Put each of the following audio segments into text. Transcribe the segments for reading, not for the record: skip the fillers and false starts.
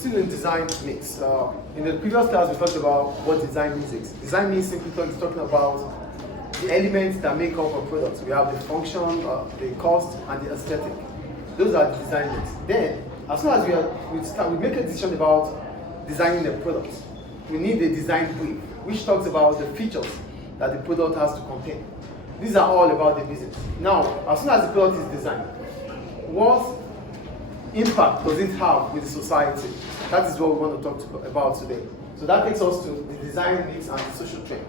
still in design mix. In the previous class, we talked about what design means. Design means simply talking about the elements that make up a product. We have the function, the cost, and the aesthetic. Those are the design mix. Then, as soon as we make a decision about designing a product, we need a design brief, which talks about the features that the product has to contain. These are all about the business. Now, as soon as the product is designed, what impact does it have with the society? That is what we want to talk about today. So that takes us to the design mix and the social trend.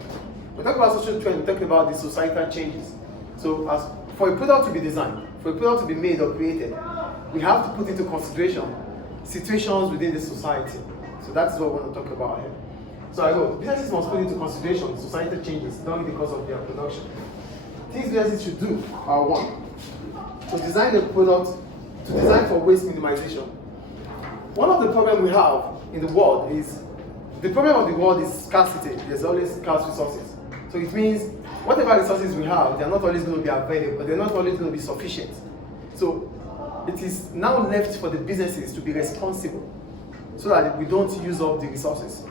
We talk about social trend, we talk about the societal changes. So for a product to be designed, for a product to be made or created, we have to put into consideration situations within the society. So that's what we want to talk about here. So I go, businesses must put into consideration societal changes during the course of their production. Things businesses should do are: one, to design a product, to design for waste minimization. One of the problems we have in the world is, the problem of the world is scarcity. There's always scarce resources. So it means whatever resources we have, they're not always going to be available, they're not always going to be sufficient. So it is now left for the businesses to be responsible so that we don't use up the resources.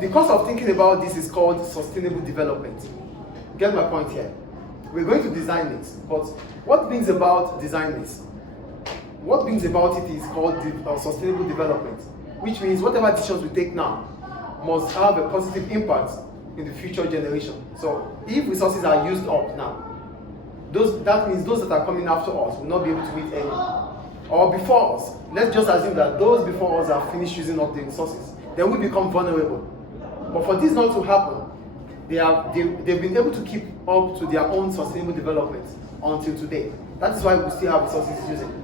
The cost of thinking about this is called sustainable development. Get my point here? We're going to design it, but what brings about design this? What brings about it is called sustainable development, which means whatever decisions we take now must have a positive impact in the future generation. So if resources are used up now, that means those that are coming after us will not be able to meet any. Or before us, let's just assume that those before us have finished using up the resources, then we become vulnerable. But for this not to happen, they've been able to keep up to their own sustainable development until today. That is why we still have resources using.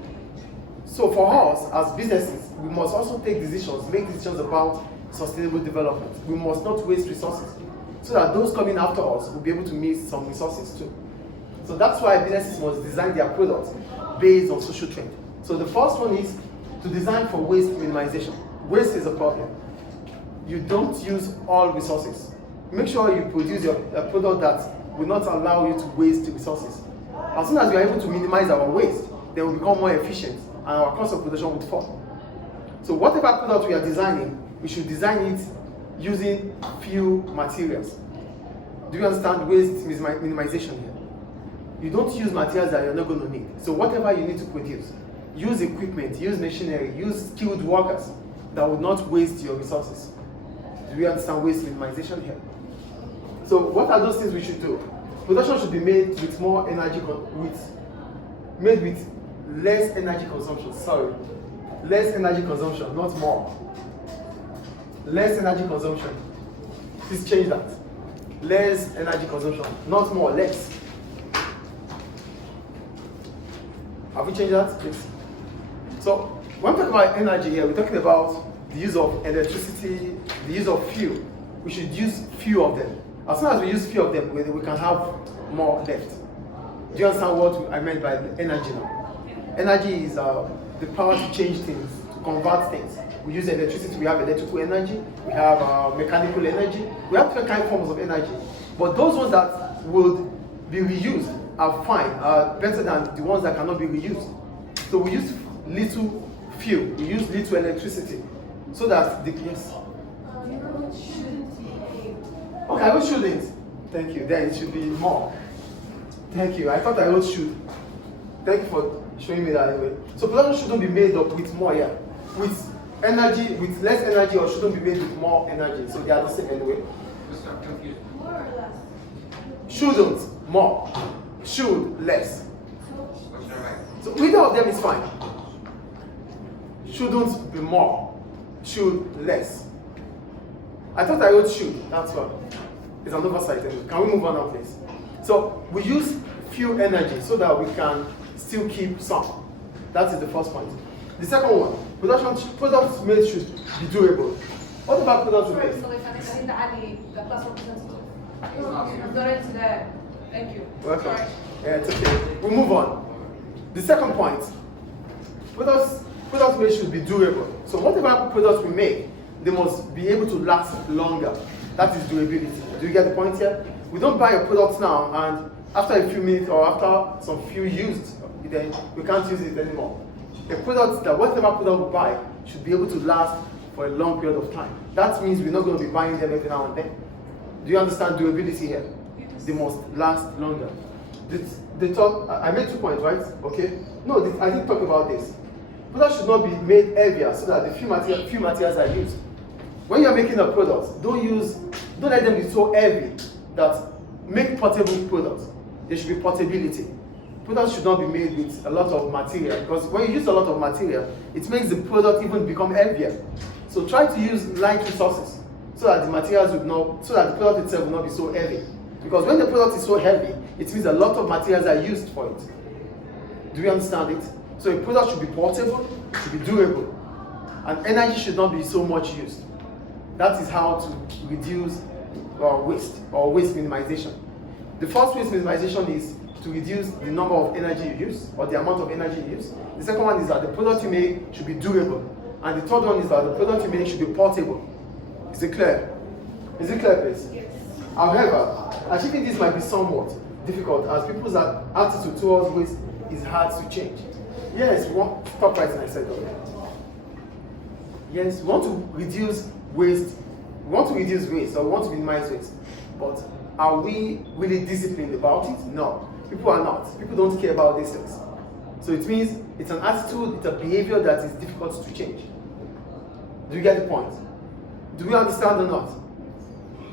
So for us, as businesses, we must also make decisions about sustainable development. We must not waste resources, so that those coming after us will be able to meet some resources too. So that's why businesses must design their products based on social trend. So the first one is to design for waste minimization. Waste is a problem. You don't use all resources. Make sure you produce a product that will not allow you to waste the resources. As soon as we are able to minimize our waste, then we become more efficient and our cost of production would fall. So whatever product we are designing, we should design it using few materials. Do you understand waste minimization here? You don't use materials that you're not going to need. So whatever you need to produce, use equipment, use machinery, use skilled workers that would not waste your resources. Do you understand waste minimization here? So what are those things we should do? Production should be made with more energy, made with less energy consumption. Sorry, less energy consumption, not more. Less energy consumption. Please change that. Less energy consumption, not more, less. Have we changed that? Yes. So when we talk about energy here, we're talking about the use of electricity, the use of fuel. We should use few of them. As soon as we use few of them, we can have more left. Do you understand what I meant by energy now? Energy is the power to change things, to convert things. We use electricity, we have electrical energy, we have mechanical energy, we have different kind of forms of energy. But those ones that would be reused are fine, are better than the ones that cannot be reused. So we use little fuel, we use little electricity, so that the yes. Okay, I wrote shouldn't. Thank you. Then it should be more. Thank you. I thought I wrote should. Thank you for showing me that anyway. So production shouldn't be made up with more, yeah. With energy, with less energy, or shouldn't be made with more energy. So they are the same anyway. More or less. Shouldn't, more. Should, less. So either of them is fine. Shouldn't be more. Should, less. I thought I wrote should, that's why. It's an oversight. Can we move on now, please? So we use few energy so that we can still keep some. That is the first point. The second one, products made should be durable. What about products made? So if I'm Ali, the class representative. I'm not today. Thank you. Welcome. Sorry. Yeah, it's okay. We move on. The second point, products made should be durable. So whatever products we make, they must be able to last longer. That is durability. Do you get the point here? We don't buy a product now and after a few minutes or after some few used, then we can't use it anymore. A product that whatever product we buy should be able to last for a long period of time. That means we're not going to be buying them every now and then. Do you understand durability here? They must last longer. I made 2 points, right? Okay. No, I didn't talk about this. Products should not be made heavier so that the few materials are used. When you're making a product, don't let them be so heavy that make portable products. There should be portability. Products should not be made with a lot of material, because when you use a lot of material, it makes the product even become heavier. So try to use light resources so that the materials so that the product itself will not be so heavy. Because when the product is so heavy, it means a lot of materials are used for it. Do you understand it? So a product should be portable, should be durable, and energy should not be so much used. That is how to reduce waste or waste minimization. The first waste minimization is to reduce the number of energy you use or the amount of energy you use. The second one is that the product you make should be durable. And the third one is that the product you make should be portable. Is it clear? Is it clear, please? Yes. However, achieving this might be somewhat difficult as people's attitude towards waste is hard to change. Yes, stop writing, I said okay. Yes, we want to reduce waste. We want to reduce waste or we want to minimize waste. But are we really disciplined about it? No. People are not. People don't care about these things. So it means it's an attitude, it's a behavior that is difficult to change. Do you get the point? Do we understand or not?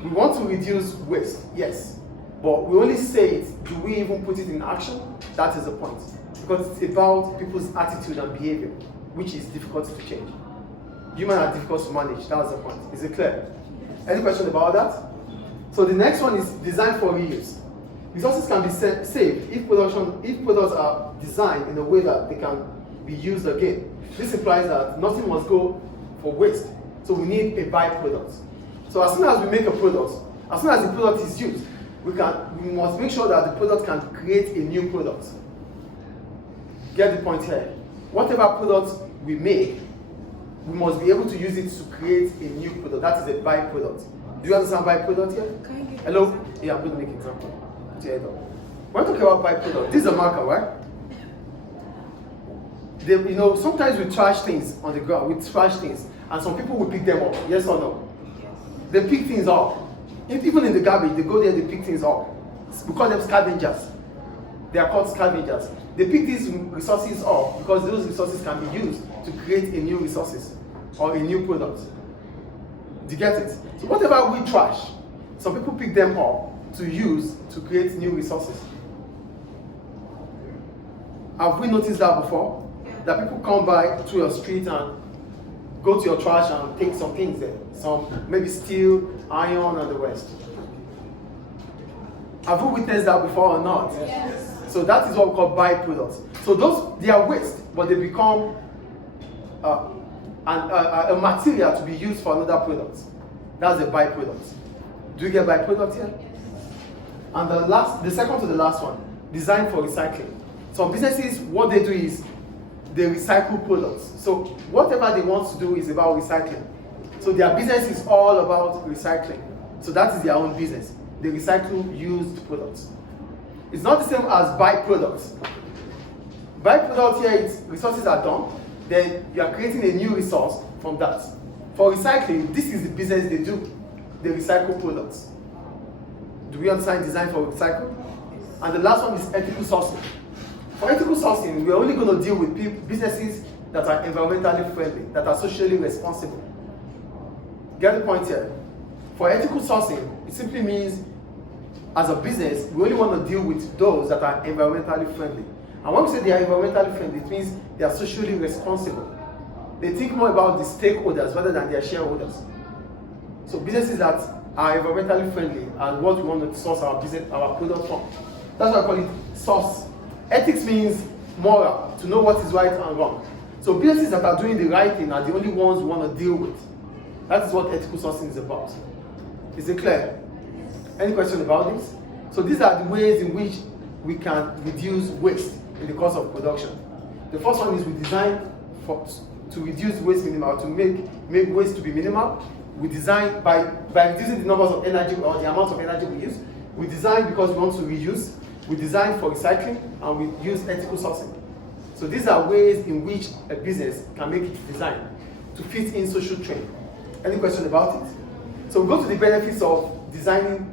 We want to reduce waste, yes. But we only say it, do we even put it in action? That is the point. Because it's about people's attitude and behavior, which is difficult to change. Humans are difficult to manage, that's the point. Is it clear? Any question about that? So the next one is design for reuse. Resources can be saved if products are designed in a way that they can be used again. This implies that nothing must go for waste. So we need a byproduct. So as soon as we make a product, as soon as the product is used, we must make sure that the product can create a new product. Get the point here? Whatever product we make, we must be able to use it to create a new product. That is a byproduct. Do you understand byproduct here? Hello? Yeah, I'm going to make an example. When talking about byproduct, this is a marker, right? Sometimes we trash things on the ground, we trash things, and some people will pick them up, yes or no? Yes. They pick things up. Even in the garbage, they go there, they pick things up. We call them scavengers. They are called scavengers. They pick these resources up because those resources can be used to create a new resources or a new product. Do you get it? So whatever we trash, some people pick them up to use to create new resources. Have we noticed that before? That people come by through your street and go to your trash and take some things there. Some maybe steel, iron, and the rest. Have we witnessed that before or not? Yes. So that is what we call byproducts. So they are waste, but they become a material to be used for another product. That's a byproduct. Do you get byproduct here? And the second to the last one, design for recycling. Some businesses, what they do is they recycle products. So whatever they want to do is about recycling. So their business is all about recycling. So that is their own business. They recycle used products. It's not the same as byproducts. Byproduct here is resources are done, then you are creating a new resource from that. For recycling, this is the business they do. They recycle products. Do we understand design for recycle? And the last one is ethical sourcing. For ethical sourcing, we're only going to deal with businesses that are environmentally friendly, that are socially responsible. Get the point here? For ethical sourcing, it simply means as a business, we only want to deal with those that are environmentally friendly. And when we say they are environmentally friendly, it means they are socially responsible. They think more about the stakeholders rather than their shareholders. So businesses that are environmentally friendly are what we want to source our product from. That's why I call it source. Ethics means moral, to know what is right and wrong. So businesses that are doing the right thing are the only ones we want to deal with. That is what ethical sourcing is about. Is it clear? Any question about this? So these are the ways in which we can reduce waste in the course of production. The first one is we design to reduce waste minimal, to make waste to be minimal. We design by reducing the numbers of energy or the amount of energy we use. We design because we want to reuse. We design for recycling, and we use ethical sourcing. So these are ways in which a business can make its design. to fit in social trend. Any question about it? So we'll go to the benefits of designing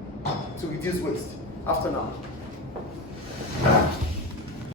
to reduce waste after now.